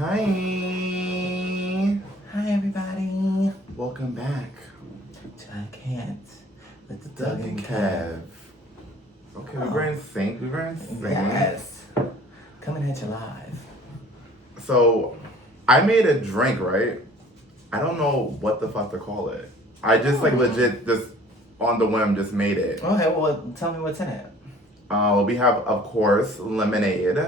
Hi. Hi, everybody. Welcome back. I can't. With the Doug and Kev. Okay, we were in sync. Yes. Coming at you live. So, I made a drink, right? I don't know what the fuck to call it. I just legit just on the whim just made it. Okay, well, tell me what's in it. We have, of course, lemonade.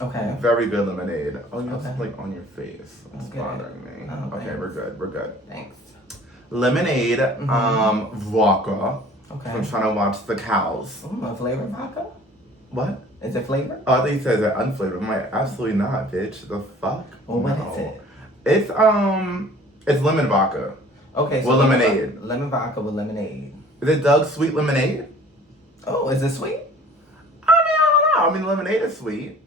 Okay. Very good lemonade. Oh, you have Okay. like on your face. It's Okay. bothering me. Oh, okay, thanks. we're good. Thanks. Lemonade, vodka. Okay. I'm trying to watch the cows. A flavored vodka? What? Is it flavored? Oh, I think he says it unflavored. I'm like, absolutely not, bitch. The fuck? Well, what No. is it? It's lemon vodka. Okay, so with lemonade. Lemon vodka with lemonade. Is it Doug's sweet lemonade? Oh, is it sweet? I don't know. I mean, lemonade is sweet.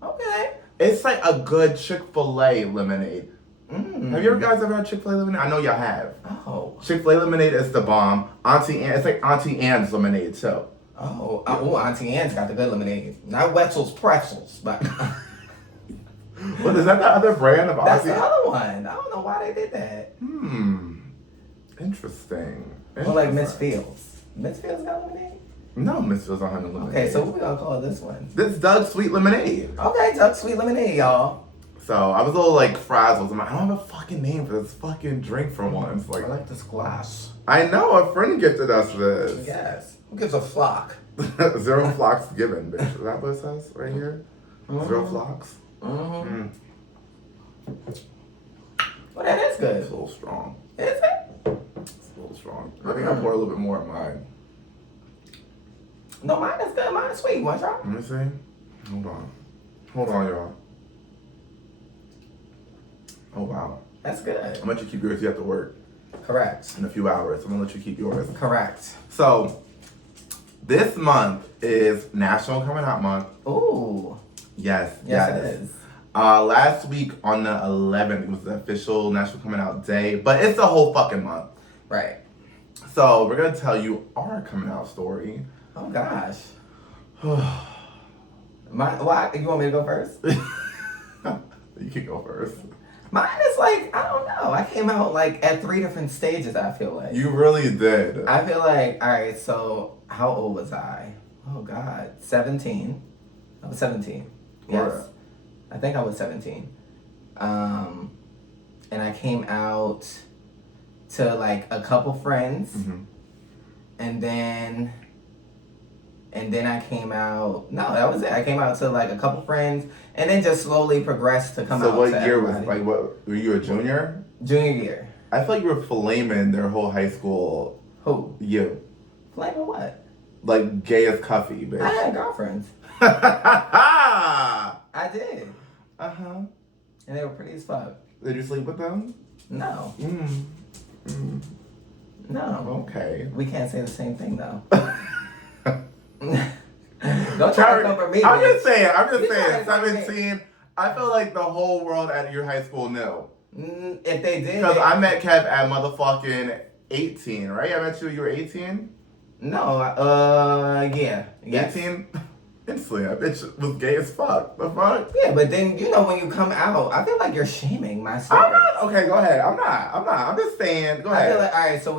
Okay. It's like a good Chick-fil-A lemonade. Have you guys ever had Chick-fil-A lemonade? I know y'all have. Oh. Chick-fil-A lemonade is the bomb. It's like Auntie Anne's lemonade too. Oh, Auntie Anne's got the good lemonade. Not Wetzel's Pretzels, but What is that? The other brand of that's Auntie? the other one. I don't know why they did that. Interesting. Or like Miss Fields. Miss Fields got lemonade? No, Miss Fields don't have no lemonade. Okay, so what we gonna call this one? This is Doug's sweet lemonade. Okay, Doug's sweet lemonade, y'all. So I was a little like frazzled. I'm like, I don't have a fucking name for this fucking drink for once. I like this glass. I know a friend gifted us this. Yes. Who gives a flock? 0 flocks given, bitch. Is that what it says right here? 0 flocks. Well, that is good. It's a little strong. Is it? It's a little strong. I think I pour a little bit more of mine. No, mine is good. Mine is sweet. Want to try? Let me see. Hold on, y'all. Oh wow. That's good. I'm gonna let you keep yours. You have to work Correct. in a few hours. I'm gonna let you keep yours. Correct. So this month is National Coming Out Month. Ooh. Yes. Yes, it is. Last week on the 11th was the official National Coming Out Day, but it's the whole fucking month. Right. So we're gonna tell you our coming out story. Oh gosh. Why? You want me to go first? You can go first. Mine is like, I don't know. I came out like at 3 different stages, I feel like. You really did. I feel like, all right, so how old was I? Oh God, 17. I was 17. Yes. Right. I think I was 17. And I came out to like a couple friends. And then I came out. No, that was it. I came out to like a couple friends, and then just slowly progressed to come out. So what to year everybody. was like? What were you a junior? Junior year. I feel like you were flaming their whole high school. Who? You. Flaming what? Like gay as Cuffy, bitch. I had girlfriends. I did. And they were pretty as fuck. Did you sleep with them? No. No. Okay. We can't say the same thing though. Don't try to come for me. I'm just bitch. saying. You trying to come for me. 17. I feel like the whole world at your high school knew. If they did. Because I met Kev at motherfucking 18, right? I met you. You were 18. No. Yeah. Yes. 18. Instantly, that bitch was gay as fuck. The fuck? Yeah, but then when you come out, I feel like you're shaming my story. I'm not. Okay, go ahead. I'm not. I'm just saying. Go I ahead. feel like, all right, so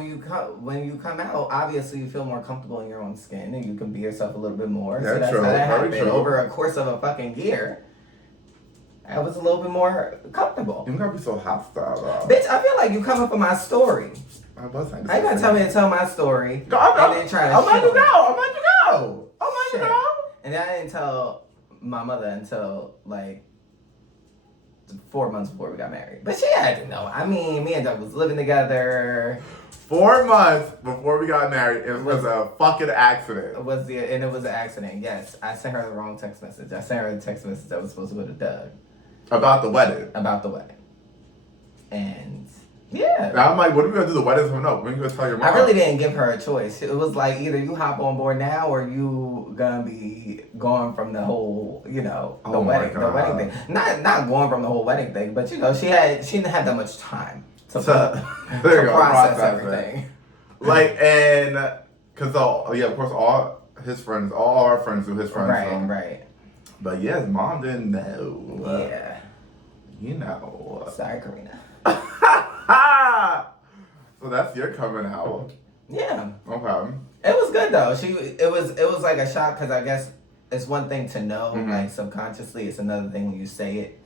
when you come out, obviously you feel more comfortable in your own skin and you can be yourself a little bit more. Yeah, so that's true. how that Very happened true. over a course of a fucking year. I was a little bit more comfortable. You gotta be so hostile, though. Bitch, I feel like you coming for my story. I wasn't. I ain't gonna tell me to tell my story Go, and then try to I'm letting you shit on go. I'm letting you go. I'm letting you Shit. go. And then I didn't tell my mother until like 4 months before we got married. But she had to know. I mean, me and Doug was living together. 4 months before we got married, it was a fucking accident. It was an accident. Yes, I sent her the wrong text message. I sent her the text message that was supposed to go to Doug About the wedding. about the wedding. And yeah, Now I'm like, what are we gonna do? The wedding's coming up. When are you gonna tell your mom? I really didn't give her a choice. It was like either you hop on board now or you gonna be gone from the whole, Oh my the God. wedding thing. Not going from the whole wedding thing, but she didn't have that much time to There you go, process process it. everything. Like, and because of course, all his friends, all our friends knew his friends. Right. But yeah, his mom didn't know. Yeah. You know. Sorry, Karina. So that's your coming out. Yeah. Okay. It was good though. It was like a shock because I guess it's one thing to know like subconsciously. It's another thing when you say it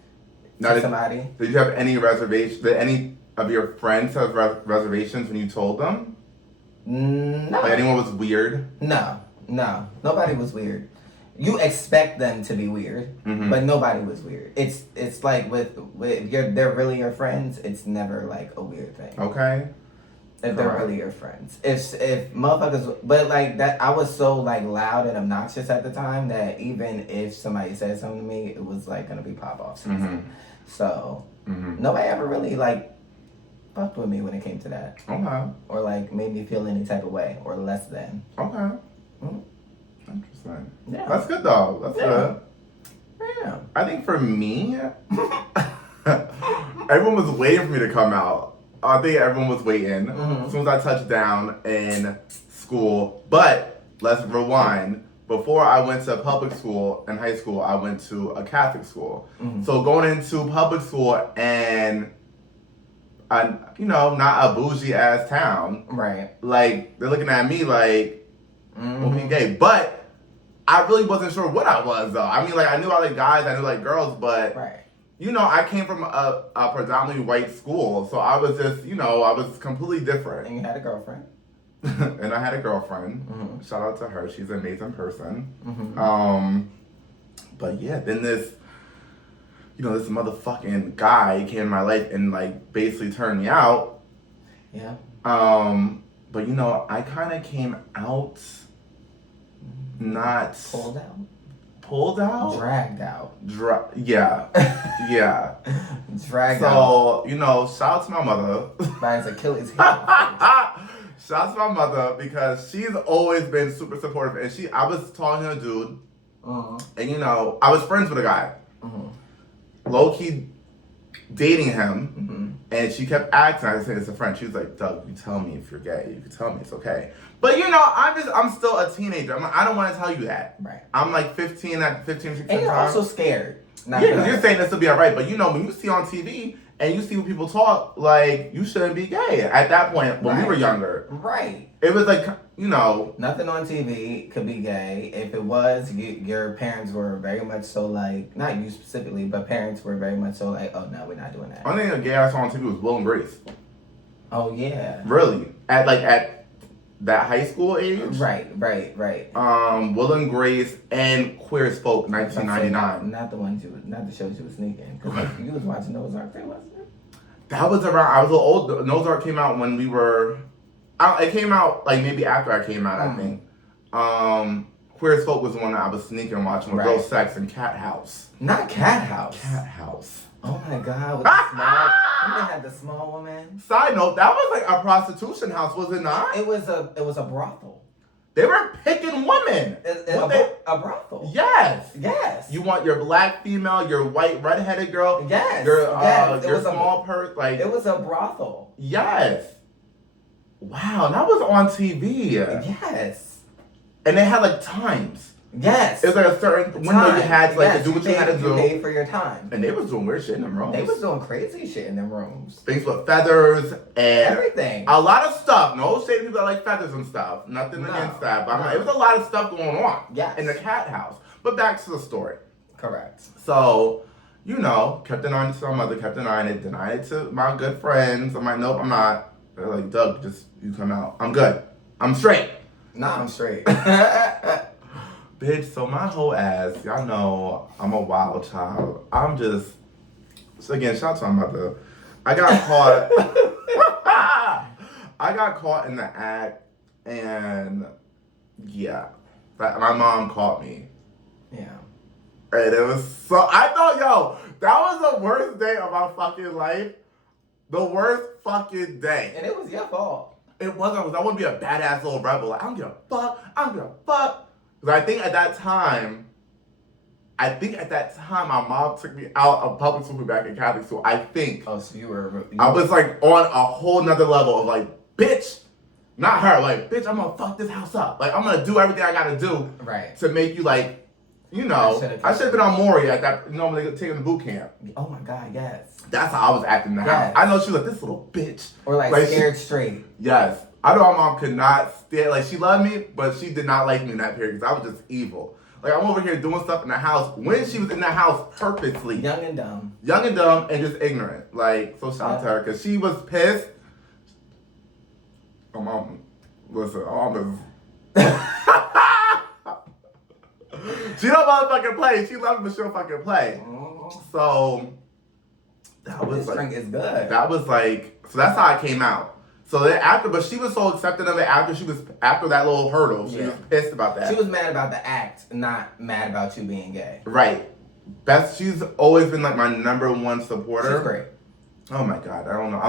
to somebody. Did you have any reservations? Did any of your friends have reservations when you told them? No. Like anyone was weird? No. Nobody was weird. You expect them to be weird, but nobody was weird. It's like with they're really your friends. It's never like a weird thing. Okay. If they're really your friends. If motherfuckers, but like that, I was so like loud and obnoxious at the time that even if somebody said something to me, it was like gonna be pop off season. So nobody ever really like fucked with me when it came to that. Okay. Or like made me feel any type of way or less than. Okay. Interesting. Yeah. That's good though. That's good. Yeah. I think for me, everyone was waiting for me to come out. I think everyone was waiting as soon as I touched down in school. But let's rewind. Before I went to public school in high school, I went to a Catholic school. So going into public school and not a bougie ass town. Right. Like they're looking at me like, well, we gay. But I really wasn't sure what I was though. I mean, like I knew I like guys, I knew like girls, but I came from a predominantly white school, so I was just, I was completely different. And you had a girlfriend. And I had a girlfriend. Shout out to her. She's an amazing person. But yeah, then this motherfucking guy came in my life and like basically turned me out. Yeah. But I kind of came out not pulled out? Dragged out. Yeah. Yeah. Dragged out. So, shout out to my mother. By his Achilles heel. Shout out to my mother because she's always been super supportive. And I was talking to a dude, and I was friends with a guy. Lowkey dating him, and she kept asking. I said, it's a friend. She was like, Doug, you tell me if you're gay. You can tell me it's okay. But I'm still a teenager. I don't want to tell you that. Right. I'm like 15, 16. And you're also scared. Yeah, because you're saying this will be alright. But when you see on TV and you see when people talk, like, you shouldn't be gay. At that point, when we were younger. Right. It was like, nothing on TV could be gay. If it was, your parents were very much so like, not you specifically, but parents were very much so like, oh no, we're not doing that. Only thing a gay I saw on TV was Will and Grace. Oh yeah. Really? At that high school age? Right. Will and Grace and Queer as Folk, 1999. Not the shows you were sneaking. Because you was watching Ozark too, wasn't it? That was around, I was a little old. Ozark came out when we were, it came out like maybe after I came out, I think. Queer as Folk was the one that I was sneaking watching with Real Sex and Cat House. Not Cat House. Cat House. Oh my God, with the small, they had the small woman. Side note, that was like a prostitution house, was it not? It was a brothel. They were picking women. A brothel. Yes. You want your black female, your white redheaded girl. Yes. Your small person. Like it was a brothel. Yes. Wow, that was on TV. Yes. And they had like times. Yes. It was like a certain window you had to like do what you had to do. You paid for your time. And they was doing weird shit in them rooms. They was doing crazy shit in them rooms. Things with feathers and everything. A lot of stuff. No shade to people that like feathers and stuff. Nothing against that. But it was a lot of stuff going on. Yes. In the cat house. But back to the story. Correct. So, kept denying it to my mother, kept denying it to my good friends. I'm like, nope, I'm not. They're like, Doug, just you come out. I'm good. I'm straight. Nah, I'm straight. Bitch, so my whole ass, y'all know I'm a wild child. So again, shout out to my mother. I got caught in the act, and yeah, my mom caught me. Yeah. And it was I thought, that was the worst day of my fucking life. The worst fucking day. And it was your fault. It wasn't, because I wouldn't be a badass little rebel. Like, I don't give a fuck. Because I think at that time, my mom took me out of public school back in Catholic school. I think. Oh, so you were I was like on a whole nother level of like, bitch, not her. Like, bitch, I'm gonna fuck this house up. Like, I'm gonna do everything I gotta do. Right. To make you like you know, I should have been on Maury at that, when they taking the boot camp. Oh my God, yes. That's how I was acting in the house. I know she was like, this little bitch. Or like scared straight. Yes. I know my mom could not stand, like she loved me, but she did not like me in that period because I was just evil. Like I'm over here doing stuff in the house when she was in the house purposely. Young and dumb and just ignorant. Like, so shout out to her because she was pissed. My mom, listen, my mom is... She don't motherfucking play. She loves me, but she don't fucking play. So that was this drink is good. That was like, so that's how I came out. So then after, but she was so accepting of it after that little hurdle. She was pissed about that. She was mad about the act, not mad about you being gay. Right. She's always been like my number one supporter. She's great. Oh my God, I don't know.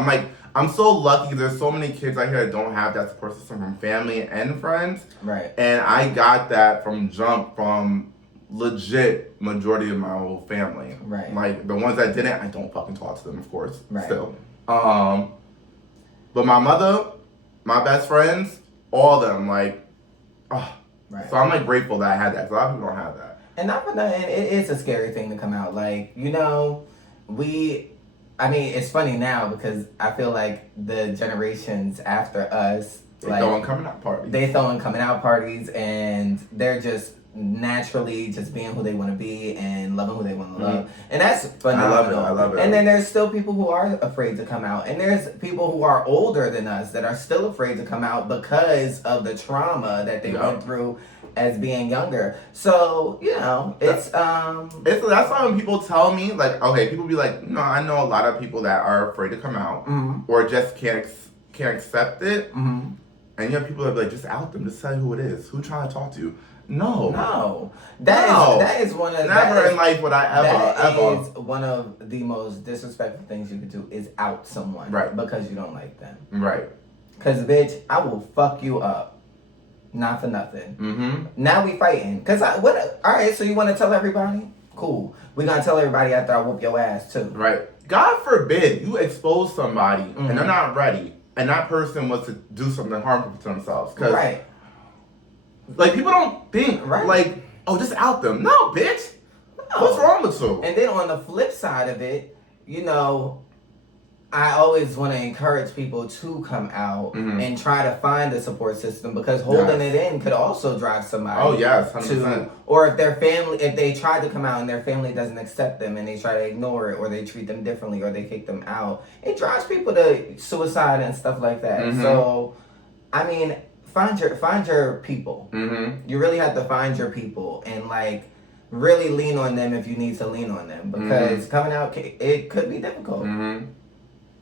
I'm so lucky. There's so many kids out here that don't have that support system from family and friends. Right. And I got that from legit majority of my whole family. Right. Like the ones that didn't, I don't fucking talk to them, of course. Right. Still. But my mother, my best friends, all of them, like, oh. Right. So I'm like grateful that I had that. 'Cause a lot of people don't have that. And not for nothing, it is a scary thing to come out. Like, it's funny now because I feel like the generations after us, They throwing coming out parties and they're just naturally just being who they want to be and loving who they want to love. And that's phenomenal. I love it. And then there's still people who are afraid to come out. And there's people who are older than us that are still afraid to come out because of the trauma that they went through as being younger. So, it's that's why when people tell me, like, okay, people be like, no, I know a lot of people that are afraid to come out or just can't accept it. And you have people that be like, just out them, just tell you who it is. Who trying to talk to you? No. That is one of never in life would I ever. That is one of the most disrespectful things you could do is out someone. Right. Because you don't like them. Right. Because, bitch, I will fuck you up. Not for nothing. Mm-hmm. Now we fighting. Because alright, so you want to tell everybody? Cool. We're going to tell everybody after I whoop your ass, too. Right. God forbid you expose somebody and they're not ready and that person was to do something harmful to themselves. Right. Like, people don't think, like, oh, just out them. No, bitch. No. What's wrong with you? And then on the flip side of it, I always want to encourage people to come out and try to find a support system because holding it in could also drive somebody. Oh, yes, 100%. Or if they try to come out and their family doesn't accept them and they try to ignore it or they treat them differently or they kick them out, it drives people to suicide and stuff like that. So, find your people. You really have to find your people and like really lean on them if you need to lean on them because coming out it could be difficult.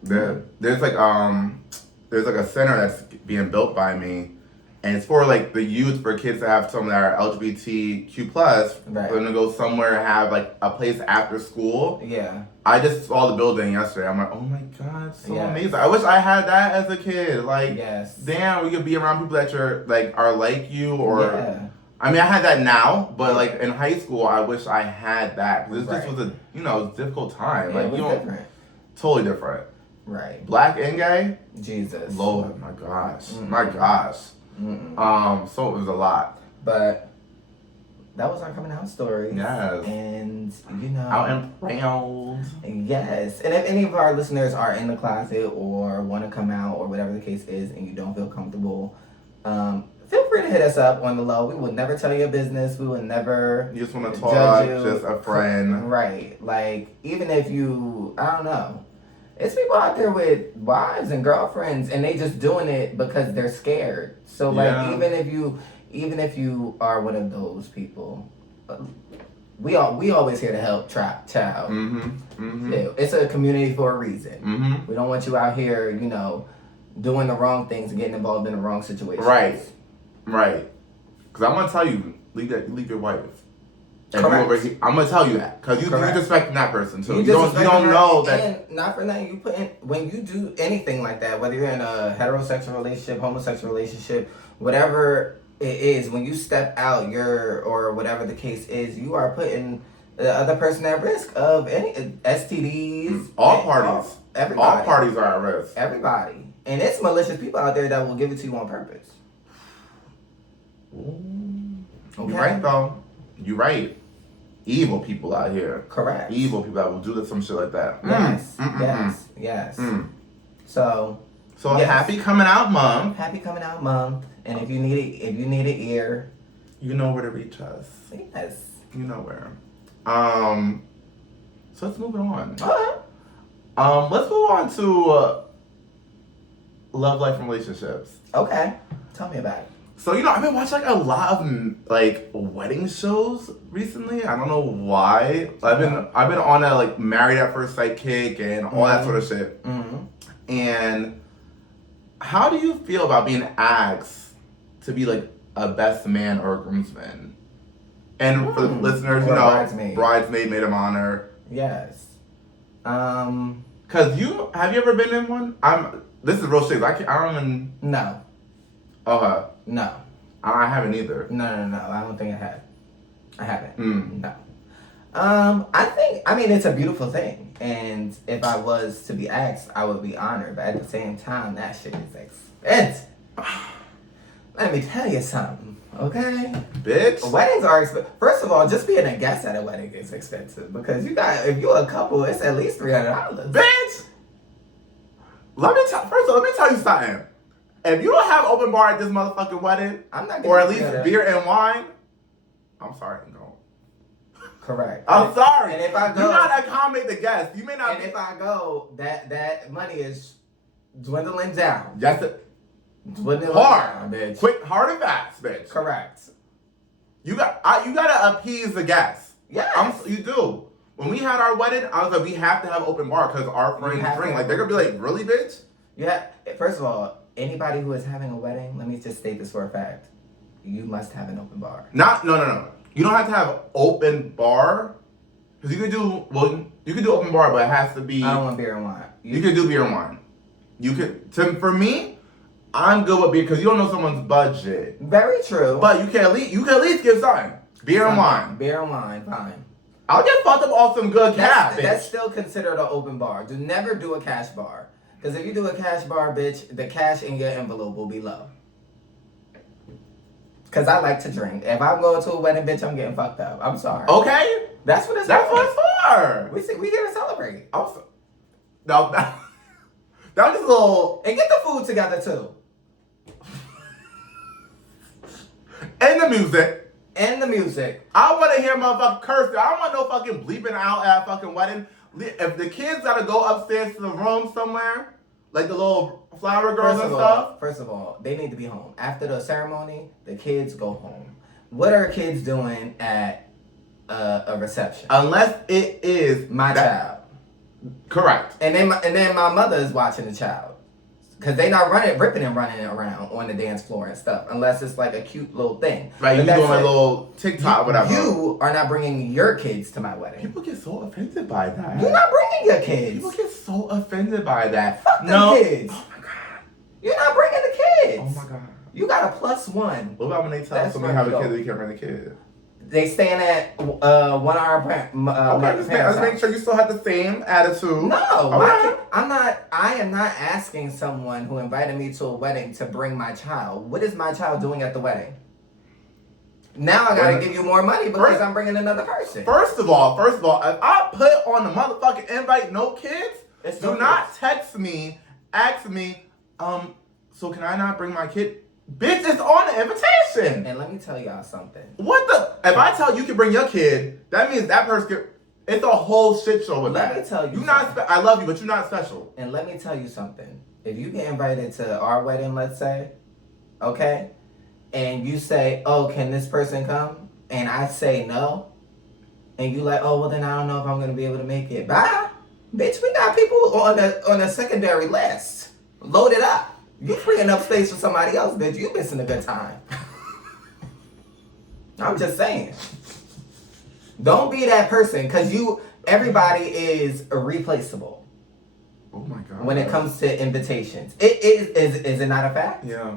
There's like a center that's being built by me, and it's for like the youth, for kids that have some that are LGBTQ plus, for them to go somewhere and have like a place after school. Yeah. I just saw the building yesterday. I'm like, oh my God, so amazing. I wish I had that as a kid. Like, damn, we could be around people that are like you or. I had that now, but like in high school, I wish I had that. This just was a difficult time. Yeah, like different. Totally different. Right. Black and gay. Jesus. Lola, my gosh. My gosh. So it was a lot. But that was our coming out story. Yes. And out and proud. Yes. And if any of our listeners are in the closet or want to come out or whatever the case is and you don't feel comfortable, feel free to hit us up on the low. We will never tell your business. We will never You just want to talk, just a friend. Right. Like, even if you, I don't know. It's people out there with wives and girlfriends and they just doing it because they're scared. So like even if you are one of those people, we always here to help child. Yeah, it's a community for a reason. We don't want you out here, doing the wrong things and getting involved in the wrong situations. Right. Because I'm gonna tell you, leave your wife. Correct. I'm gonna tell you that because you're disrespecting that person too. You don't know that. And not for nothing, when you do anything like that, whether you're in a heterosexual relationship, homosexual relationship, whatever it is, when you step out, or whatever the case is, you are putting the other person at risk of any STDs. All parties. Everybody. All parties are at risk. Everybody, and it's malicious people out there that will give it to you on purpose. Okay. You're right though. You're right. evil people out here. Correct. Evil people that will do some shit like that. Yes. So yes. Happy coming out month. Happy coming out month. And if you need an ear, you know where to reach us. Yes. You know where. So let's move on. Let's move on to love life and relationships. Okay. Tell me about it. So, I've been watching a lot of wedding shows recently. I don't know why. I've been on a Married at First Sight kick and all that sort of shit. Mm-hmm. And how do you feel about being asked to be a best man or a groomsman? And for the listeners, bridesmaid, maid of honor. Yes. Cause have you ever been in one? This is real shit. I don't even. No. Okay. No. I haven't either. No. I don't think I have. I haven't. No. I mean, it's a beautiful thing. And if I was to be asked, I would be honored. But at the same time, that shit is expensive. Let me tell you something, okay? Bitch. Weddings are expensive. First of all, just being a guest at a wedding is expensive. Because if you're a couple, it's at least $300. Bitch! First of all, let me tell you something. If you don't have open bar at this motherfucking wedding, I'm not or at least beer and wine, I'm sorry, no. Correct. I'm sorry. And if I go, you gotta accommodate the guests. You may not. And if I go, that money is dwindling down. That's it. Dwindling hard, down, bitch. Quick, hard and fast, bitch. Correct. You gotta appease the guests. Yeah. You do. When we had our wedding, I was like, we have to have open bar because our friends drink. They're gonna be like, really, bitch? Yeah. First of all, anybody who is having a wedding, let me just state this for a fact. You must have an open bar. No. You don't have to have open bar. Because you could do open bar, but it has to be. I don't want beer and wine. You could do beer and wine. For me, I'm good with beer because you don't know someone's budget. Very true. But you can at least give something. Beer and wine. Beer and wine, fine. I'll get fucked up off some good cash, bitch. That's still considered an open bar. Do never do a cash bar. Because if you do a cash bar, bitch, the cash in your envelope will be low. Because I like to drink. If I'm going to a wedding, bitch, I'm getting fucked up. I'm sorry. Okay. That's what it's for. We here to celebrate. Also, that was just a little... And get the food together, too. And the music. I want to hear motherfucking curse. I don't want no fucking bleeping out at a fucking wedding. If the kids gotta go upstairs to the room somewhere, like the little flower girls and stuff. First of all, they need to be home. After the ceremony, the kids go home. What are kids doing at a reception? Unless it is my child. Correct. And then my mother is watching the child. Because they not ripping and running around on the dance floor and stuff. Unless it's like a cute little thing. Right, you doing a little TikTok, whatever. You are not bringing your kids to my wedding. People get so offended by that. You're not bringing your kids. People get so offended by that. Fuck them kids. Oh my God. You're not bringing the kids. Oh my God. You got a +1. What about when they tell somebody have a kid that you can't bring the kid? They staying at one of our okay, let's make sure you still have the same attitude. No, right. I am not asking someone who invited me to a wedding to bring my child. What is my child doing at the wedding? Now I gotta give you more money because I'm bringing another person. First of all, if I put on the motherfucking invite no kids, do not text me, ask me, so can I not bring my kid? Bitch, it's on the invitation. And let me tell y'all something. If I tell you can bring your kid, that means that person it's a whole shit show with that. Let me tell you I love you, but you're not special. And let me tell you something. If you get invited to our wedding, let's say, okay, and you say, oh, can this person come? And I say no, and you like, oh, well then I don't know if I'm going to be able to make it. Bye. Bitch, we got people on the secondary list. Load it up. You freeing up space for somebody else, bitch. You missing a good time. I'm just saying. Don't be that person, because everybody is irreplaceable. Oh my God. When it comes to invitations. Is it not a fact? Yeah.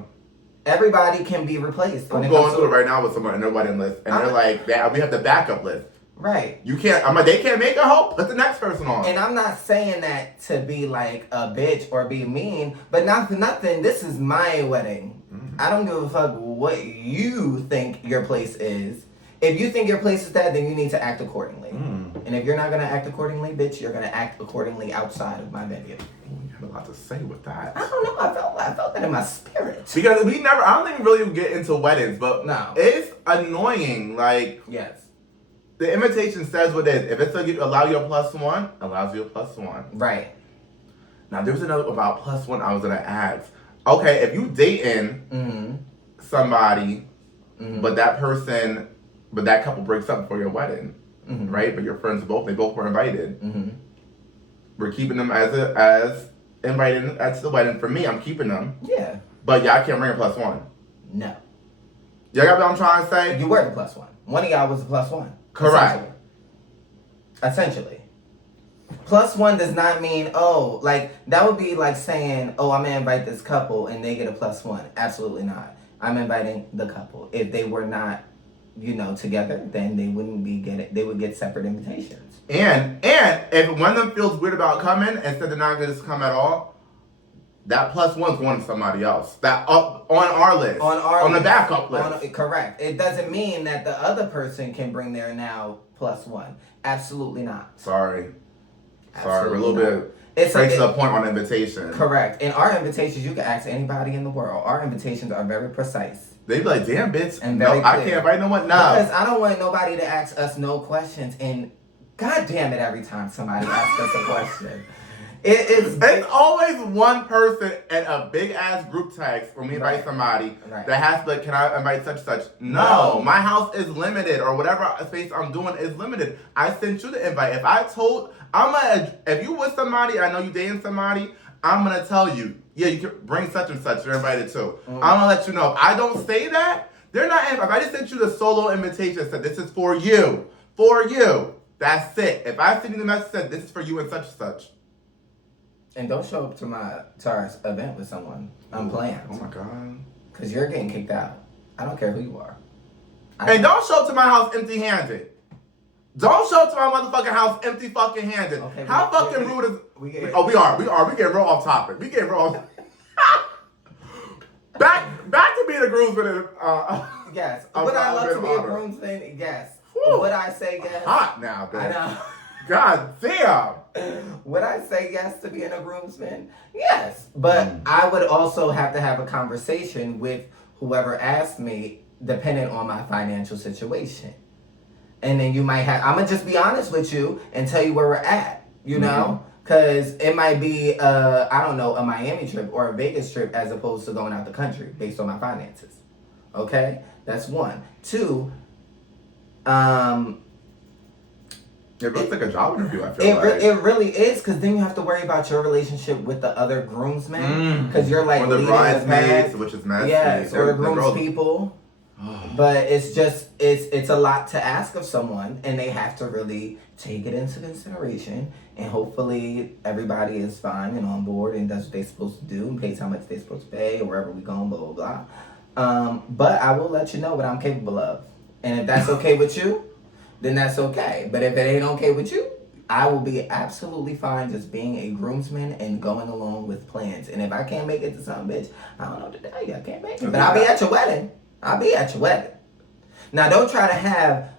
Everybody can be replaced. I'm going through it right now with someone in their wedding list, and they're like, we have the backup list. Right. You can't, I'm like, they can't make a hoe, put the next person on. And I'm not saying that to be like a bitch or be mean, but not for nothing, this is my wedding. Mm-hmm. I don't give a fuck what you think your place is. If you think your place is that, then you need to act accordingly. And if you're not gonna act accordingly, bitch, you're gonna act accordingly outside of my venue. You have a lot to say with that. I don't know. I felt that in my spirit. Because I don't even really get into weddings, but no, it's annoying. Like, yes, the invitation says what it is. If it's allow you a +1, allows you a +1. Right. Now, there was another about +1 I was gonna ask. Okay, if you dating somebody, but that couple breaks up before your wedding, right? But your friends they both were invited. We're keeping them as invited at the wedding. For me, I'm keeping them. Yeah. But y'all can't bring a +1. No. Y'all got what I'm trying to say? You were the +1. One of y'all was the +1. Correct. Essentially. +1 does not mean, that would be like saying, I'm going to invite this couple and they get a +1. Absolutely not. I'm inviting the couple. If they were not, together, then they would get separate invitations. And if one of them feels weird about coming, instead of not going to come at all, that +1's going to somebody else. That up on our list. On the backup list. Correct. It doesn't mean that the other person can bring their now +1. Absolutely not. Sorry, we're a little bit straight to the point on invitation. Correct. In our invitations, you can ask anybody in the world. Our invitations are very precise. They be like, damn, bitch. And no, I can't invite no one. No. Because I don't want nobody to ask us no questions. And God damn it, every time somebody asks us a question. It's always one person in a big ass group text when we invite somebody that has to, can I invite such? No, my house is limited, or whatever space I'm doing is limited. I sent you the invite. If you with somebody, I know you dating somebody, I'm gonna tell you, yeah, you can bring such and such. You're invited too. I'm gonna let you know. If I don't say that, they're not invited. If I just sent you the solo invitation that said this is for you, that's it. If I send you the message that said this is for you and such. And don't show up to our event with someone unplanned. Oh my God. Because you're getting kicked out. I don't care who you are. And don't show up to my house empty-handed. Don't show up to my motherfucking house empty fucking handed. Okay, how fucking rude is... We getting real off topic. We getting real off... Back to being a groomsman. Yes. Would I love to be a groomsman? Yes. Would I say yes? Hot now, bitch. I know. God damn. Would I say yes to being a groomsman? Yes. But I would also have to have a conversation with whoever asked me, depending on my financial situation. And then you might have, I'm going to just be honest with you and tell you where we're at, you know? Because it might be, a Miami trip or a Vegas trip as opposed to going out the country based on my finances. Okay? That's one. Two, it looks like a job interview, I feel like. It really is, because then you have to worry about your relationship with the other groomsmen. Because you're like, or the bridesmaids, which is messy. Yes, or the groomspeople. But it's just, it's a lot to ask of someone, and they have to really take it into consideration. And hopefully everybody is fine and on board and does what they're supposed to do and pays how much they're supposed to pay or wherever we go, blah, blah, blah. But I will let you know what I'm capable of. And if that's okay with you, then that's okay. But if it ain't okay with you, I will be absolutely fine just being a groomsman and going along with plans. And if I can't make it to something, bitch, I don't know what to tell you. I can't make it. But I'll be at your wedding. Now, don't try to have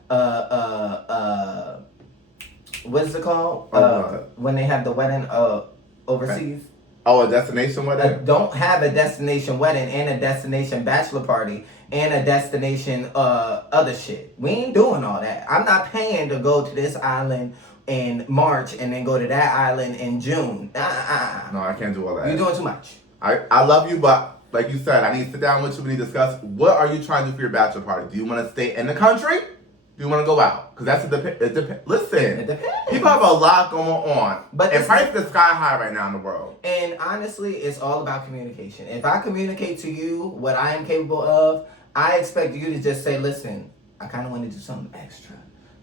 what is it called? When they have the wedding overseas. Oh, a destination wedding? Don't have a destination wedding and a destination bachelor party and a destination other shit. We ain't doing all that. I'm not paying to go to this island in March and then go to that island in June. No, I can't do all that. You're doing too much. I love you, but like you said, I need to sit down with you. We need to discuss what are you trying to do for your bachelor party. Do you want to stay in the country? Do you want to go out? Because that's it depends. Listen, it depends. People have a lot going on, but prices are sky high right now in the world. And honestly, it's all about communication. If I communicate to you what I am capable of, I expect you to just say, "Listen, I kind of want to do something extra."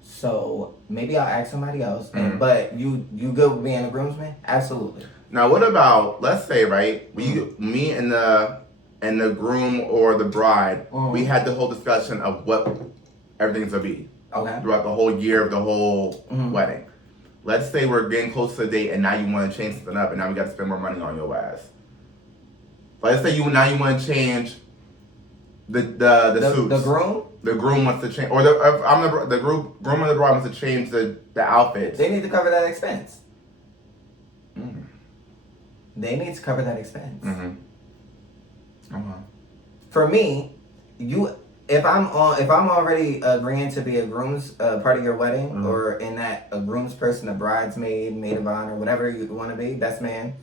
So maybe I'll ask somebody else. But you good with being a groomsman? Absolutely. Now, what about, let's say, right? Me and the groom or the bride, we had the whole discussion of what everything's gonna be throughout the whole year of the whole wedding. Let's say we're getting close to the date and now you want to change something up and now we got to spend more money on your ass. Let's say you want to change The suits. The groom. The groom wants to change, or the groom or the bride wants to change the outfits. They need to cover that expense. They need to cover that expense. For me, if I'm already agreeing to be a groom's part of your wedding, or in that a groom's person, a bridesmaid, maid of honor, whatever you want to be, best man.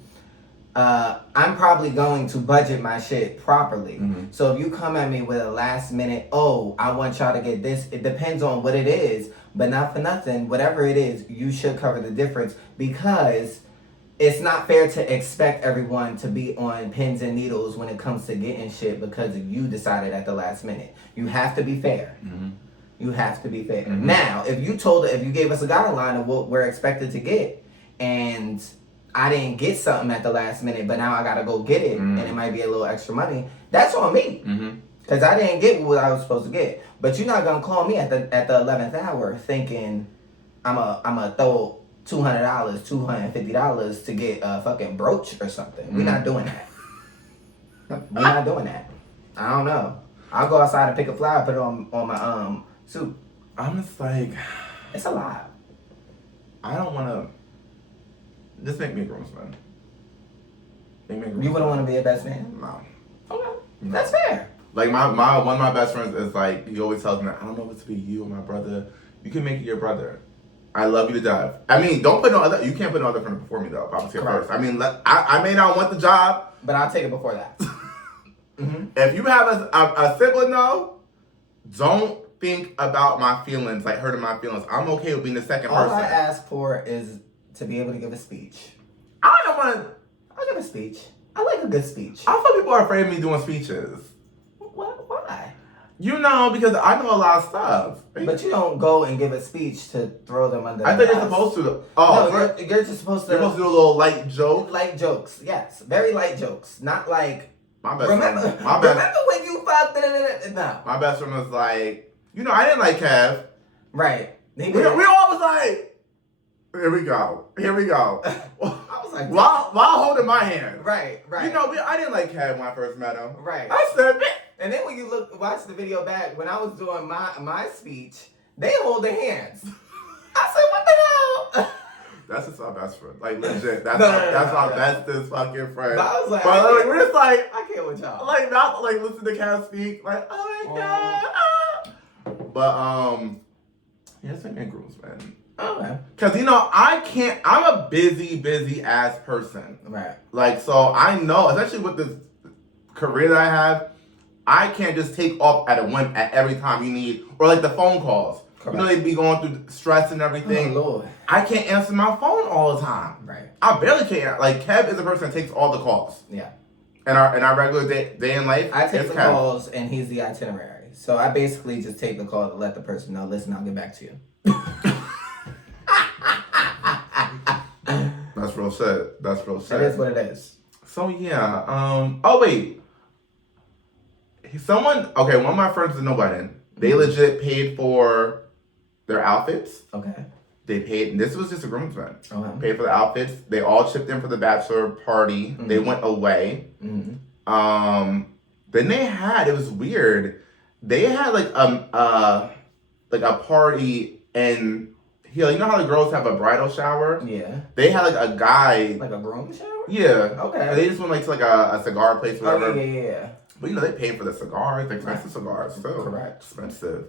I'm probably going to budget my shit properly. So if you come at me with a last minute, oh, I want y'all to get this, it depends on what it is, but not for nothing, whatever it is, you should cover the difference, because it's not fair to expect everyone to be on pins and needles when it comes to getting shit because you decided at the last minute. You have to be fair. You have to be fair. Now, if you gave us a guideline of what we're expected to get, and I didn't get something at the last minute, but now I gotta go get it, and it might be a little extra money, that's on me. Because I didn't get what I was supposed to get. But you're not gonna call me at the 11th hour thinking I'm a throw $200, $250 to get a fucking brooch or something. We're not doing that. We're not doing that. I don't know. I'll go outside and pick a flower, put it on my suit. I'm just like, it's a lot. I don't want to. Just make me a groomsman. You wouldn't want to be a best man? No. Okay. No. That's fair. Like my one of my best friends is like, he always tells me, I don't know if it's to be you or my brother. You can make it your brother. I love you to death. I mean, don't put no other. You can't put no other friend before me though. Obviously, first. I mean, I may not want the job, but I'll take it before that. If you have a sibling though, don't think about my feelings, like hurting my feelings. I'm okay with being the second person. All I ask for is to be able to give a speech. I don't want to. I'll give a speech. I like a good speech. I feel people are afraid of me doing speeches. Why? You know, because I know a lot of stuff. But you don't go and give a speech to throw them under I think you're supposed to. Oh, no, you're just supposed to. You're supposed to do a little light joke. Light jokes, yes. Very light jokes. Not like. My best remember when you fucked? No. My best friend was like, I didn't like Kev. Right. We all was like, here we go. I was like, while holding my hand. Right. I didn't like Kev when I first met him. Right. I said, and then when you watch the video back, when I was doing my speech, they hold their hands. I said, what the hell? That's just our best friend. Like, legit. That's our bestest fucking friend. But I was like, we're just like, I can't with y'all. Like, not like listen to Kev speak. Like, oh my God. Ah. But, yeah, it's like groups, man. Okay. Because, I'm a busy ass person. Right. Like, so I know, especially with this career that I have, I can't just take off at a whim at every time you need, or like the phone calls. Correct. They be going through stress and everything. Oh, Lord. I can't answer my phone all the time. Right. I barely can. Like, Kev is the person that takes all the calls. Yeah. In our regular day in life, I take the calls, and he's the itinerary. So I basically just take the call to let the person know, listen, I'll get back to you. That's real shit. That is what it is. So, yeah. Oh, wait. One of my friends in the wedding, they legit paid for their outfits. Okay. They paid, and this was just a groomsman. Okay. Paid for the outfits. They all chipped in for the bachelor party. They went away. Then they had, it was weird. They had like a party, and you know how the girls have a bridal shower? Yeah. They had like a guy. Like a groom shower? Yeah. Okay. And they just went like to like a cigar place or whatever. Oh, yeah. But they paid for the cigars, the expensive cigars too. Correct. Expensive.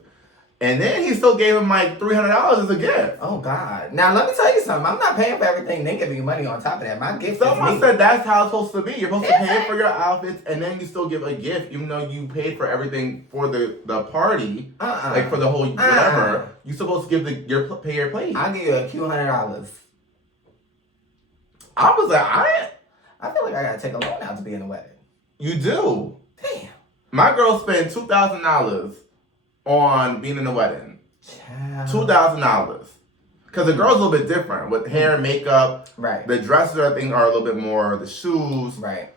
And then he still gave him like $300 as a gift. Oh God! Now let me tell you something. I'm not paying for everything. They give you money on top of that. My gift. Someone said that's how it's supposed to be. You're supposed to pay for your outfits, and then you still give a gift, even though you paid for everything for the party, like for the whole whatever. You're supposed to give pay your plate. I'll give you a few $100. I was like, I feel like I gotta take a loan out to be in the wedding. You do. Damn. My girl spent $2,000 on being in the wedding. $2,000. Because the girl's a little bit different with hair, makeup. Right. The dresses, I think, are a little bit more. The shoes. Right.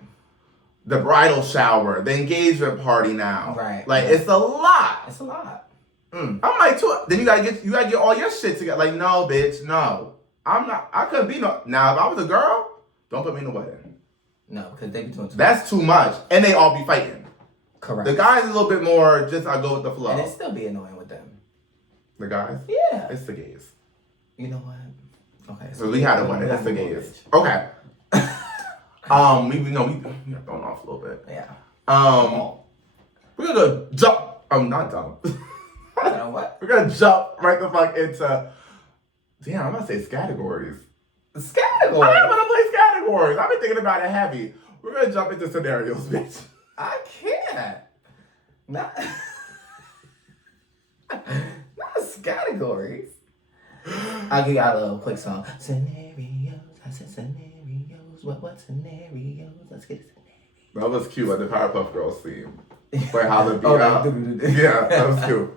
The bridal shower. The engagement party now. Right. Like, it's a lot. It's a lot. I'm like, then you gotta get all your shit together. Like, no, bitch, no. I couldn't be no. Now, if I was a girl, don't put me in the wedding. No, because they be doing too much. That's too much. And they all be fighting. Correct. The guys a little bit more just I go with the flow. And it still be annoying with them. The guys? Yeah. It's the gays. You know what? Okay. So we had a wedding. It's the gays. Okay. We got thrown off a little bit. Yeah. We're gonna jump. Not jump. What? We're gonna jump right the fuck into. Damn, I'm gonna say categories. Categories? I'm gonna play categories. I've been thinking about it heavy. We're gonna jump into scenarios, bitch. I can't. Not categories. I'll give y'all a little quick song. Scenarios. I said scenarios. What scenarios? Let's get it. That was cute, like the Powerpuff Girls theme. Like how the beat out. Yeah, that was cute.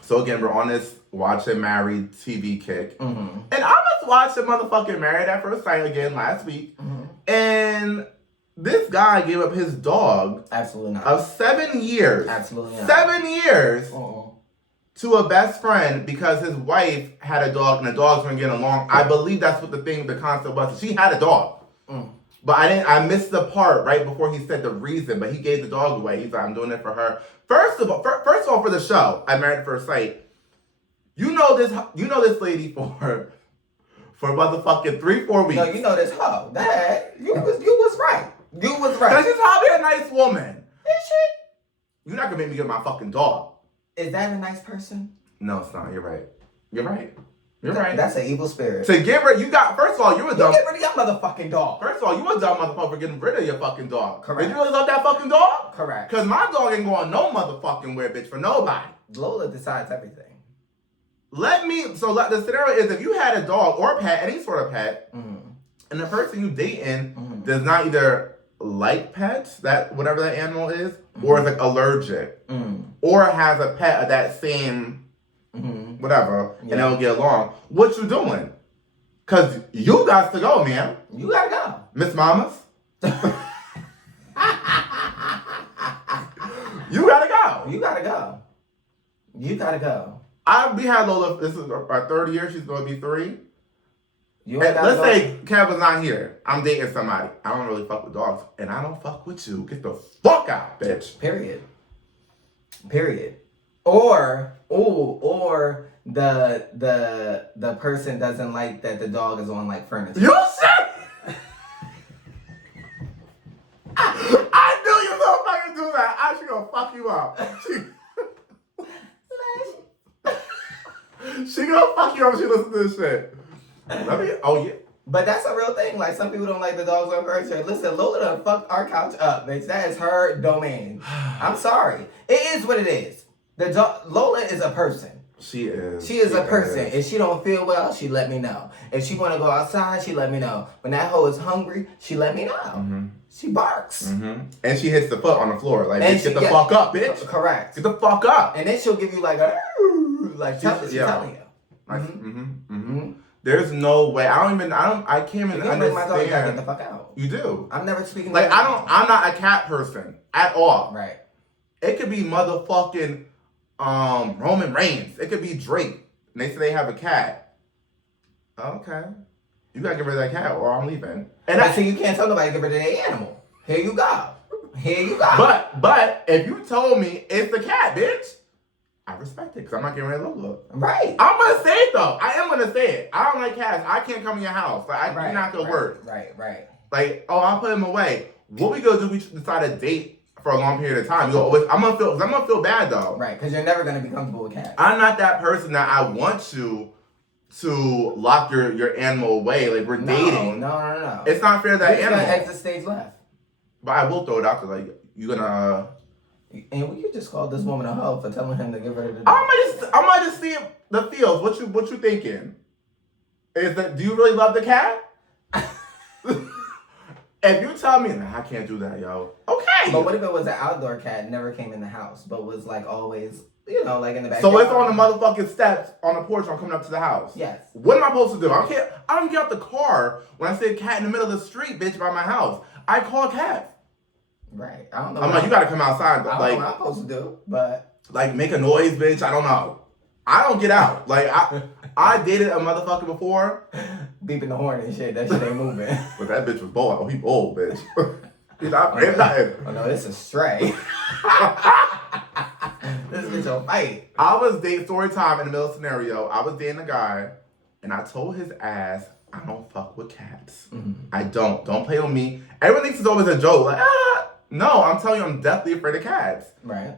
So again, we're on this Watch and Married TV kick. Mm-hmm. And I was watching motherfucking Married at First Sight again last week. Mm-hmm. And this guy gave up his dog. Absolutely not. Of 7 years. Absolutely not. 7 years. Uh-uh. To a best friend because his wife had a dog and the dogs weren't getting along. I believe that's what the concept was. She had a dog. Mm. But I missed the part right before he said the reason, but he gave the dog away. He's like, I'm doing it for her. First of all, for the show, I Married at First Sight. You know this lady for motherfucking 3-4 weeks. No, you know this hoe. That you was right. You was right. Cause she's probably a nice woman. Is she? You're not gonna make me get my fucking dog. Is that a nice person? No, it's not. You're right. You're right. That's an evil spirit. To get rid, first of all, you a dumb. Get rid of your motherfucking dog. First of all, you a dumb motherfucker for getting rid of your fucking dog. Correct. Did you really love that fucking dog? Correct. Cause my dog ain't going no motherfucking where, bitch, for nobody. Lola decides everything. The scenario is if you had a dog or a pet, any sort of pet, Mm-hmm. and the person you dating does not either like pets, that whatever that animal is, or is like allergic, or has a pet of that same whatever, and they don't get along, what you doing? Cause you got to go, man. You gotta go. Miss Mamas. You gotta go. You gotta go. You gotta go. We had Lola, this is our third year, she's gonna be 3. You ain't gotta Let's go. say Kevin's not here. I'm dating somebody. I don't really fuck with dogs. And I don't fuck with you. Get the fuck out, bitch. Period. Or the person doesn't like that the dog is on like furniture. You said I knew you was gonna fucking do that. I should gonna fuck you up. She gonna fuck you up if she listens to this shit. Oh yeah. But that's a real thing. Like, some people don't like the dogs on furniture. Listen, Lola done fucked our couch up, bitch. That is her domain. I'm sorry. It is what it is. Lola is a person. She is. She is a person. If she don't feel well, she let me know. If she want to go outside, she let me know. When that hoe is hungry, she let me know. Mm-hmm. She barks. Mm-hmm. And she hits the foot on the floor. Like, And bitch, get the fuck up, bitch. Correct. Get the fuck up. And then she'll give you like a, like, she's telling you. Like, There's no way. I can't even understand. My dog gotta get the fuck out. You do. I'm never speaking. Like, I'm not a cat person at all. Right. It could be motherfucking Roman Reigns. It could be Drake. And they say they have a cat. Okay. You gotta get rid of that cat or I'm leaving. And I see you can't tell nobody to get rid of their animal. Here you go. But if you told me it's the cat, bitch, I respect it because I'm not getting rid of Lola. Right. I'm gonna say it though. I am gonna say it. I don't like cats. I can't come in your house. Like you're not gonna work. Right. Like, I'll put him away. What we gonna do? We decide to date for a long period of time. I'm gonna feel bad though. Right, because you're never gonna be comfortable with cats. I'm not that person that I want you to lock your animal away. Like we're dating. No. It's not fair that animal. Gonna exit stage left. But I will throw it out there. Like you gonna. And we could just call this woman a hoe for telling him to get rid of the dog. I might just see the feels. What you thinking? Do you really love the cat? If you tell me, nah, I can't do that, yo. Okay. But what if it was an outdoor cat, never came in the house, but was like always, like in the backyard? So it's on the motherfucking steps on the porch. I'm coming up to the house. Yes. What am I supposed to do? I don't get out the car when I see a cat in the middle of the street, bitch, by my house. I call a cat. Right. I don't know. I'm like, you gotta come outside. But I don't know what I'm supposed to do, but like make a noise, bitch. I don't know. I don't get out. Like I dated a motherfucker before. Beeping the horn and shit. That shit ain't moving. But that bitch was bold. Oh, he bold, bitch. He's not afraid of nothing. Oh no, this is stray. This is a fight. I was dating, story time in the middle scenario. I was dating a guy, and I told his ass, I don't fuck with cats. Mm-hmm. I don't. Don't play with me. Everyone thinks it's always a joke. Like, no, I'm telling you, I'm definitely afraid of cats. Right.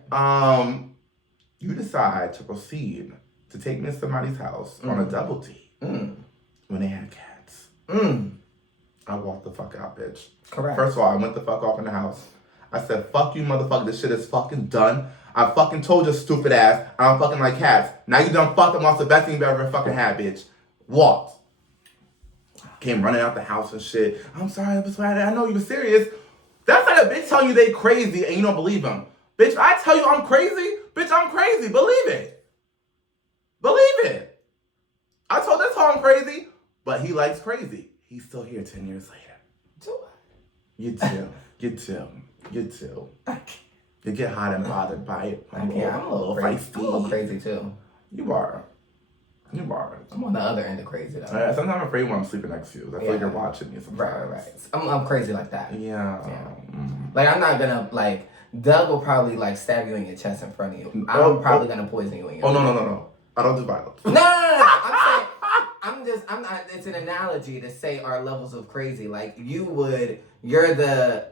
You decide to proceed to take me to somebody's house on a double D when they had cats. I walked the fuck out, bitch. Correct. First of all, I went the fuck off in the house. I said, fuck you, motherfucker. This shit is fucking done. I fucking told your stupid ass I don't fucking like cats. Now you done fucked them off the best thing you ever fucking had, bitch. Walked. Came running out the house and shit. I'm sorry, I know you were serious. That's like a bitch telling you they crazy and you don't believe them. Bitch, I tell you I'm crazy. Bitch, I'm crazy. Believe it. Believe it. I told this hoe I'm crazy, but he likes crazy. He's still here 10 years later. Do I? You too. You too. You too. You get hot and bothered by it. I'm a little crazy. I'm a little crazy too. You are. I'm on the other end of crazy though. Sometimes I'm afraid when I'm sleeping next to you. I feel like you're watching me sometimes. Right. I'm crazy like that. Yeah. Like I'm not gonna like Doug will probably like stab you in your chest in front of you. I'm probably gonna poison you in your chest. No. I don't do violence. No. I'm saying I'm not. It's an analogy to say our levels of crazy. Like you're the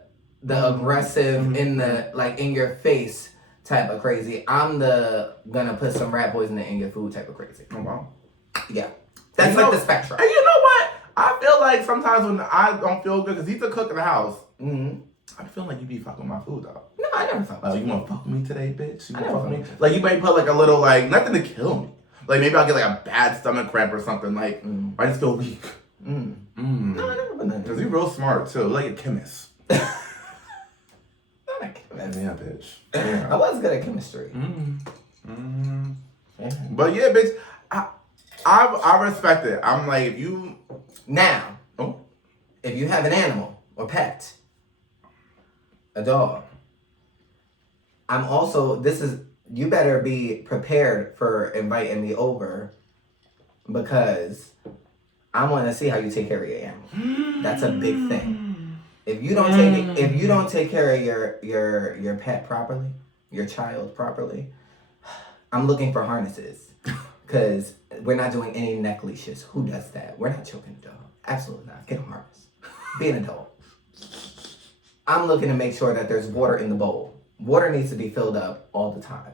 aggressive in the like in your face type of crazy. I'm the gonna put some rat poison in your food type of crazy. Oh wow. Yeah. That's like the spectrum. And you know what? I feel like sometimes when I don't feel good, because he's the cook in the house, I feel like you be fucking my food though. No, I never fuck with you. You wanna fuck with me today, bitch? You wanna fuck with me? Like you might put like a little like, nothing to kill me. Like maybe I'll get like a bad stomach cramp or something. Like I just feel weak. No, I never been that. Because you're real smart too, like a chemist. Not a chemist. Yeah, bitch. Yeah. I was good at chemistry. Yeah. But yeah, bitch, I respect it. I'm like, if you now, if you have an animal or pet, a dog, you better be prepared for inviting me over because I want to see how you take care of your animal. That's a big thing. If you don't take care of your pet properly, your child properly, I'm looking for harnesses because we're not doing any neck leashes. Who does that? We're not choking the dog. Absolutely not. Get a harness. Be an adult. I'm looking to make sure that there's water in the bowl. Water needs to be filled up all the time.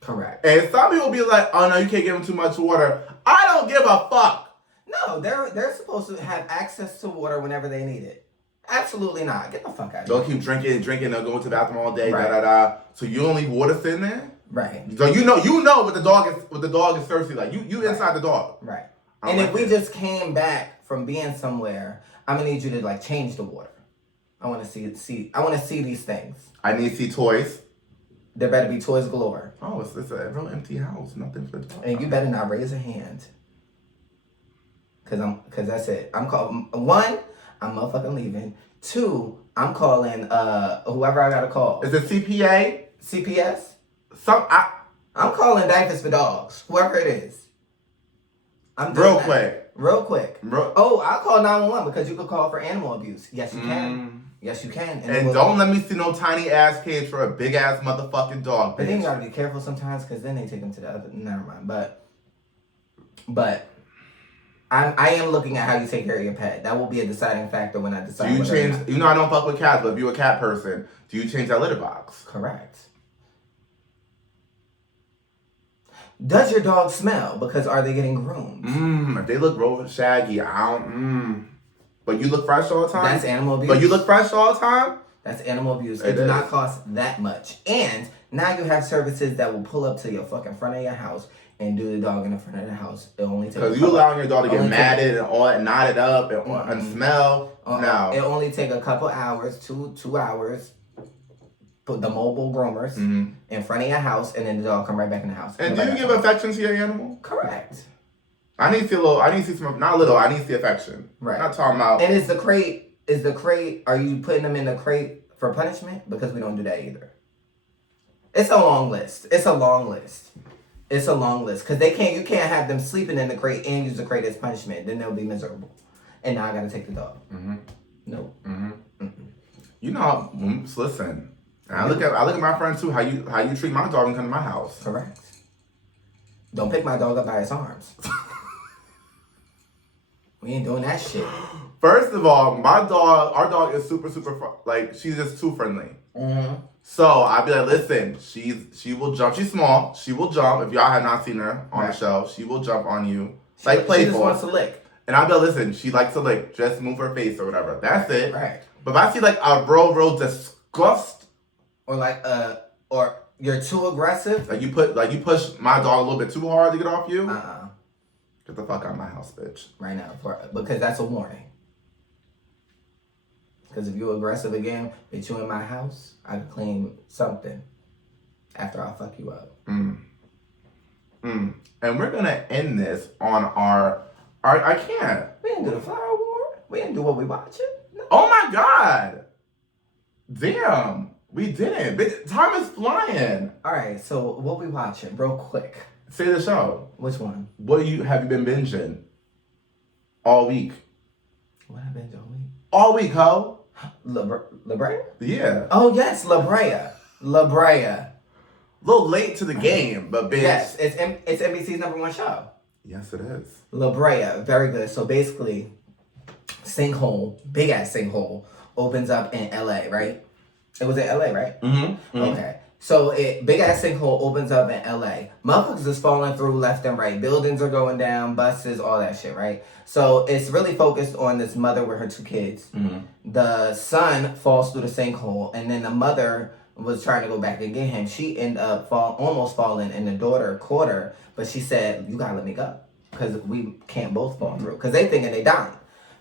Correct. And some people be like, oh no, you can't give them too much water. I don't give a fuck. No, they're supposed to have access to water whenever they need it. Absolutely not. Get the fuck out of here. Don't keep drinking, they'll go to the bathroom all day, Right. So you don't leave water sitting there? Right. So you know what the dog is thirsty like. You inside the dog. Right. And if we just came back from being somewhere, I'm gonna need you to like change the water. I wanna see these things. I need to see toys. There better be toys galore. Oh, it's a real empty house. Nothing for the dog. And you better not raise a hand. Cause that's it. I'm calling one, I'm motherfucking leaving. Two, I'm calling whoever I gotta call. Is it CPA? CPS? I'm calling Diapers for Dogs. Whoever it is. I'm doing real that. quick. Real quick. Oh, I'll call 911 because you could call for animal abuse. Yes, you can. Yes, you can. And don't let me see no tiny ass cage for a big ass motherfucking dog. Bitch. But then you gotta be careful sometimes because then they take them to the other. Never mind. But I am looking at how you take care of your pet. That will be a deciding factor when I decide. Do you change? You know I don't fuck with cats, but if you're a cat person, do you change that litter box? Correct. Does your dog smell? Because are they getting groomed? If they look real shaggy, I don't. But you look fresh all the time? That's animal abuse. But you look fresh all the time? That's animal abuse. It does not cost that much. And now you have services that will pull up to your fucking front of your house and do the dog in the front of the house. It only takes because you allowing your dog to get matted and all that, knotted up and smell. No. It only take a couple hours, two hours. Put the mobile groomers in front of your house, and then the dog come right back in the house. And do you give affection to your animal? Correct. I need to see some, not little, I need to see affection. Right. Not talking about. And is the crate, are you putting them in the crate for punishment? Because we don't do that either. It's a long list. Because you can't have them sleeping in the crate and use the crate as punishment. Then they'll be miserable. And now I gotta take the dog. No. You know, listen. I look at my friends too. How you treat my dog when come to my house? Correct. Don't pick my dog up by his arms. We ain't doing that shit. First of all, our dog is super like she's just too friendly. Mm-hmm. So I'd be like, listen, she will jump. She's small. She will jump. If y'all have not seen her on the show, she will jump on you. Like playful. She just wants to lick. And I'd be like, listen, she likes to lick. Just move her face or whatever. That's it. Right. But if I see like a real disgust, or like or you're too aggressive, like you push my dog a little bit too hard to get off you. Get the fuck out of my house, bitch. Right now, because that's a warning. Because if you're aggressive again, bitch, you in my house, I can claim something after I fuck you up. And we're gonna end this on our I can't. We didn't do the flower award. We didn't do what we watching. No. Oh my god! Damn, we didn't. Time is flying. All right, so what we watching, real quick? Say the show. Which one? What have you been binging all week? What have I binged all week? All week, ho. La Brea? Yeah. Oh yes, La Brea. La Brea. A little late to the game, but bitch. Yes, it's NBC's #1 show. Yes, it is. La Brea, very good. So basically, sinkhole, big ass sinkhole, opens up in LA, right? It was in LA, right? Mm-hmm. Okay. So big ass sinkhole opens up in LA. Motherfuckers is falling through left and right. Buildings are going down, buses, all that shit, right? So it's really focused on this mother with her 2 kids. Mm-hmm. The son falls through the sinkhole, and then the mother was trying to go back and get him. She ended up almost falling, and the daughter caught her, but she said, "You gotta let me go, because we can't both fall through." Because they thinking they dying.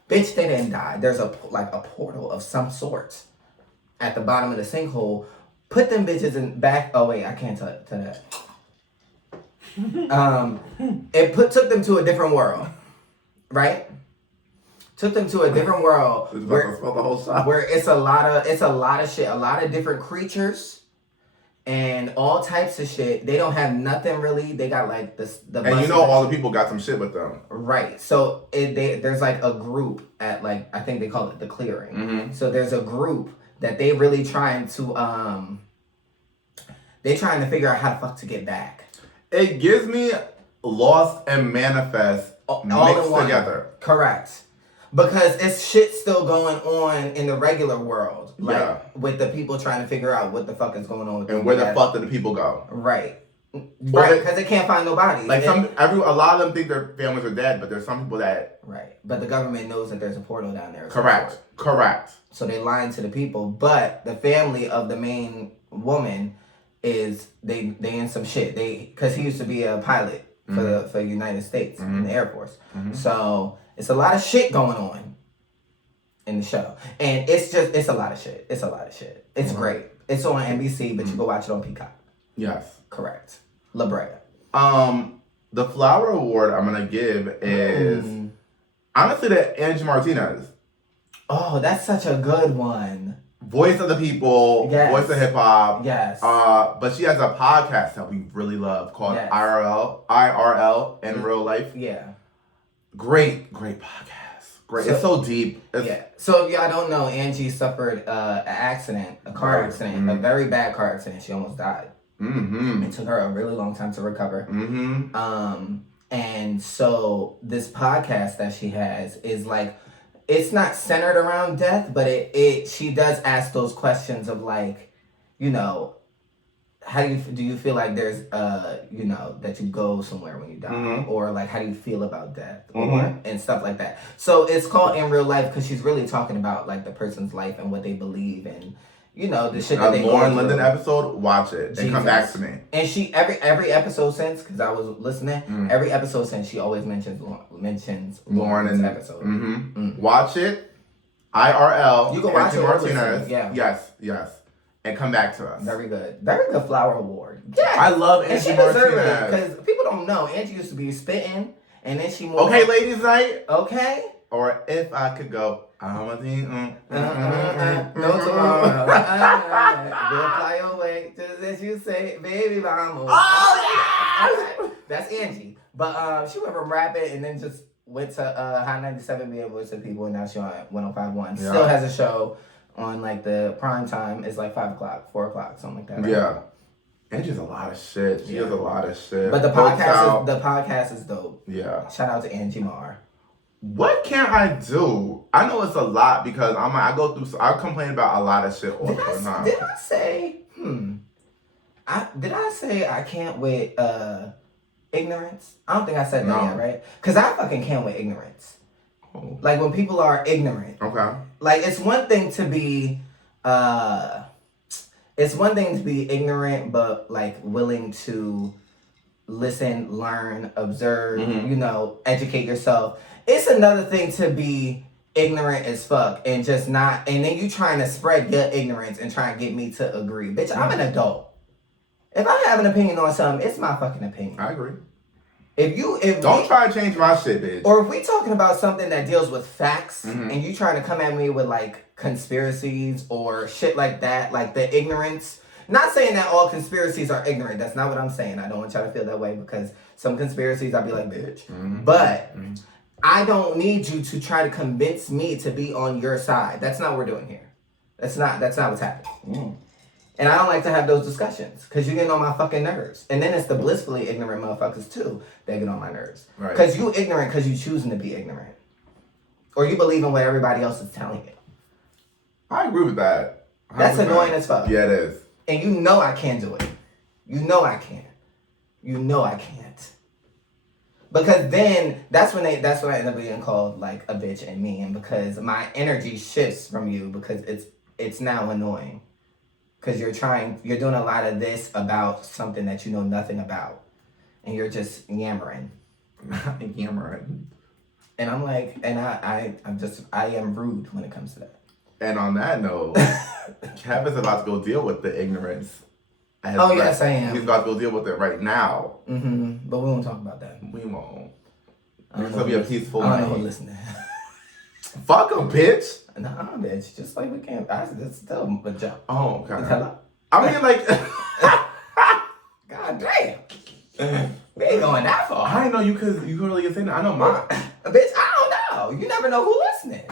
Bitch, they didn't die. There's a portal of some sort at the bottom of the sinkhole. Put them bitches in back. Oh wait, I can't tell that. Took them to a different world, right? Took them to a different world where it's a lot of shit, a lot of different creatures, and all types of shit. They don't have nothing really. They got like the. And you know, all the people got some shit with them, right? So there's like a group at like I think they call it the clearing. Mm-hmm. So there's a group that they really trying to figure out how the fuck to get back. It gives me Lost and Manifest all mixed together. Correct. Because it's shit still going on in the regular world. Like with the people trying to figure out what the fuck is going on with them. And where the fuck did the people go? Right. Right, because they can't find nobody. Like a lot of them think their families are dead, but there's some people that... Right. But the government knows that there's a portal down there. Correct. So they lying to the people. But the family of the main woman is, they in some shit. Because he used to be a pilot for the United States in the Air Force. Mm-hmm. So it's a lot of shit going on in the show. And it's a lot of shit. It's great. It's on NBC, but you go watch it on Peacock. Yes. Correct. La Brea. The Flower Award I'm gonna give is honestly to Angie Martinez. Oh, that's such a good one. Voice of the people, voice of hip hop. Yes. But she has a podcast that we really love called IRL in real life. Yeah. Great podcast. Great. It's so deep. So if y'all don't know, Angie suffered a car accident, a very bad car accident. She almost died. Mm-hmm. It took her a really long time to recover. Mm-hmm. And so this podcast that she has is like, it's not centered around death, but she does ask those questions of like, you know, how do you feel like there's you know, that you go somewhere when you die, or like how do you feel about death, and stuff like that. So it's called In Real Life because she's really talking about like the person's life and what they believe and. You know, the shit that they Lauren Linden episode, watch it and come back to me. And she every episode since, because I was listening, every episode since she always mentions Lauren in the episode. Watch it, IRL. You can watch it. Martinez. Yes, and come back to us. Very good Flower Award. Yeah, I love Angie Martinez because people don't know Angie used to be spitting, and then she moved. Okay, ladies' night. Okay. Or if I could go. I'm a thing. No tomorrow. We'll fly away just as you say, baby, vamos. Oh yeah. That's Angie. But she went from rapping and then just went to Hot 97 being voice of people, and now she's on 105.1. Still has a show. on like the prime time is like 5 o'clock, 4 o'clock, something like that. Right? Yeah. Angie's a lot of shit. She has a lot of shit. But the podcast is dope. Yeah. Shout out to Angie Marr. What can I do? I know it's a lot because I complain about a lot of shit all the time. Did I say, did I say I can't with ignorance? I don't think I said that yet, right? Because I fucking can't with ignorance. Oh. Like when people are ignorant. Okay. Like it's one thing to be ignorant, but like willing to listen, learn, observe, educate yourself. It's another thing to be ignorant as fuck and just not, and then you trying to spread your ignorance and try and get me to agree. Bitch, I'm an adult. If I have an opinion on something, it's my fucking opinion. I agree. Don't try to change my shit, bitch. Or if we talking about something that deals with facts and you trying to come at me with like conspiracies or shit like that, like the ignorance. Not saying that all conspiracies are ignorant. That's not what I'm saying. I don't want y'all to feel that way because some conspiracies I'll be like, bitch. But I don't need you to try to convince me to be on your side. That's not what we're doing here. That's not what's happening. And I don't like to have those discussions because you're getting on my fucking nerves. And then it's the blissfully ignorant motherfuckers too that get on my nerves. Right. Because you ignorant because you choosing to be ignorant. Or you believe in what everybody else is telling you. I agree with that. That's annoying as fuck. Yeah, it is. And you know I can't do it. You know I can't. You know I can't. Because then that's when I end up being called like a bitch and mean because my energy shifts from you because it's now annoying. Because you're doing a lot of this about something that you know nothing about. And you're just yammering. Yammering. And I'm like, and I am rude when it comes to that. And on that note, Kevin's about to go deal with the ignorance. Yes, I am. He's about to go deal with it right now. But we won't talk about that. We won't. It's going to be a peaceful night. I don't know who's listening. Fuck a bitch. Nah, bitch. Just like we can't. It's still a joke. Oh, okay. Hello? I mean, like. God damn. We ain't going that far. I didn't know you could really say that. I know mine. Bitch, I don't know. You never know who's listening.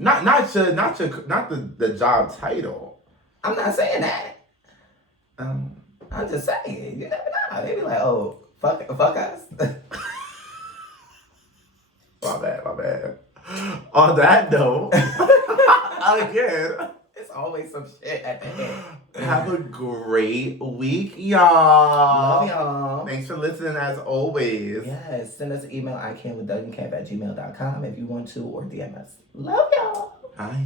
Not the job title. I'm not saying that. I'm just saying. You never know. They be like, oh, fuck us. My bad. On that note, again, it's always some shit at the end. Have a great week, y'all. Love y'all. Thanks for listening as always. Yes, send us an email, icanwithdougandcamp@gmail.com if you want to, or DM us. Love y'all. Bye.